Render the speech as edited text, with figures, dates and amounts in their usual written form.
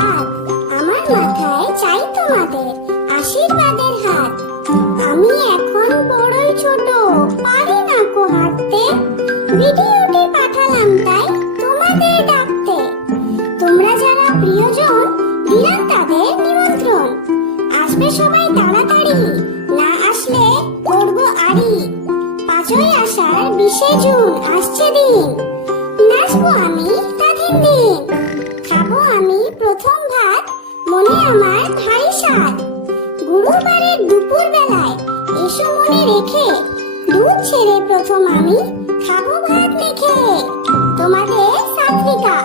রাত, আমার মাথায় চাই তোমাদের আশীর্বাদের হাত। আমি এখন বড়ই ছোট, পারি না কো হাঁটতে, ভিডিওটি পাঠালাম তাই তোমাদের ডাকতে। তোমরা যারা প্রিয়জন, দিলাম তাদের নিমন্ত্রণ, আসবে সবাই তাড়াতাড়ি, না আসলে করবো আড়ি। 5ই আষাঢ় 20শে জুন আসছে দিন, নাচবো আমি স্বাধীন দিন, খাবো আমি প্রথম ভাত, মনে আমার ভারী স্বাদ। গুরুবারের দুপুর বেলায় এসো মনে রেখে, দুধ ছেড়ে প্রথম আমি খাবো ভাত মেখে। তোমাদের সাত্বিকা।